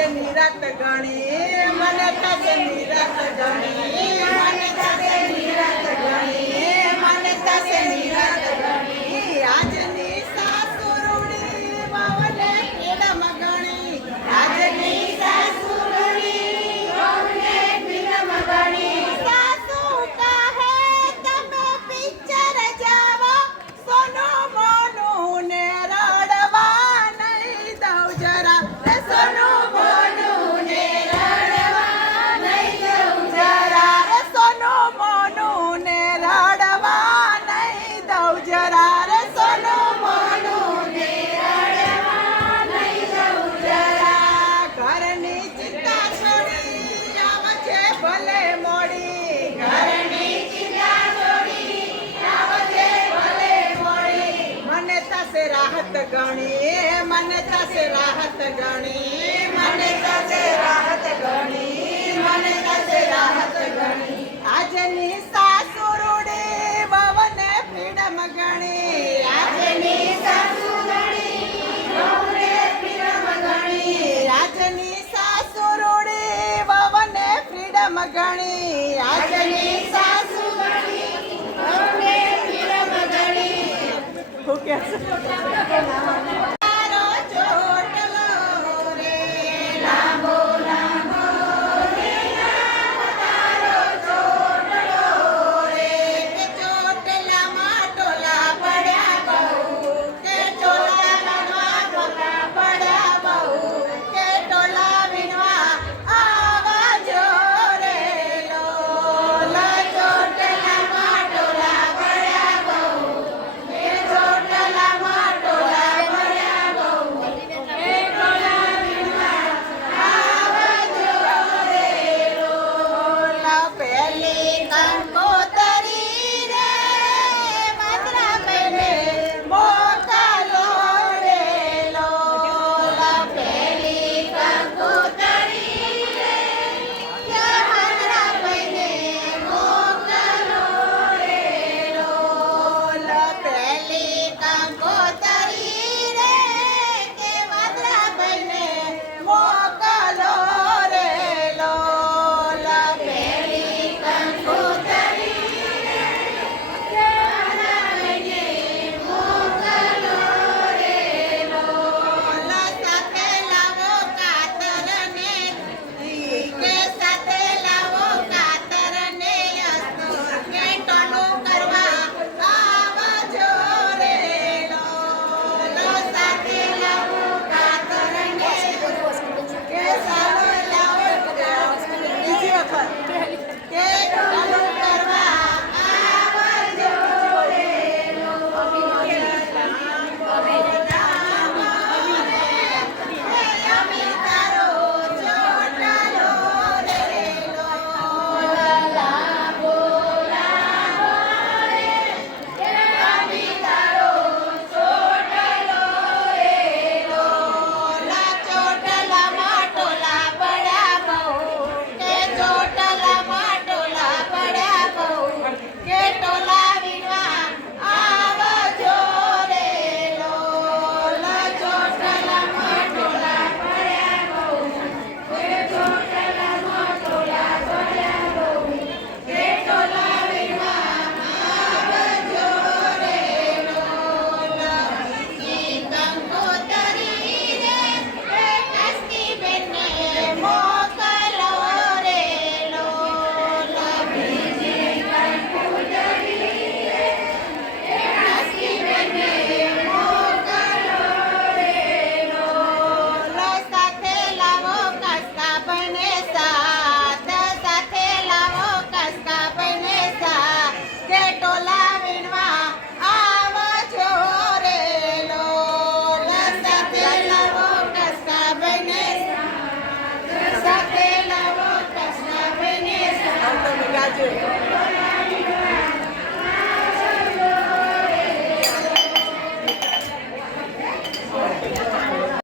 થશે નિરાત ગણી મને થશે નિરાત ગણી મને થશે નિરાત ગણી મને થશે નિરાત ગણી આજની સાસુરડી વહુને પીડમ ગણી આજની સાસુરડી વહુને પીડમ ગણી સાસુ કહે તમે પિક્ચર જાવો સોનું મોનું ને રડવા નહીં દઉં જરા સોનું મોનું ને રડવા નહીં દઉં જરા રે સોનું મોનું ને રડવા નહીં દઉં જરા રે સોનું મોનું ને રડવા નહીં દઉં જરા ઘરની ચિંતા છોડી આવજે ભલે મોડી ઘરની ચિંતા છોડી આવજે ભલે મોડી મને થશે રાહત ગણી મને થશે રાહત ગણી મને થશે રાહત ગણી મને થશે રાહત ગણી આજની સાસુરડી વહુને ફ્રીડમ ગણી આજની સાસુરડી વહુને ફ્રીડમ ગણી આજની સાસુરડી વહુને ફ્રીડમ ગણી આજની સાસુરડી વહુને ફ્રીડમ ગણી. શું કહેશે?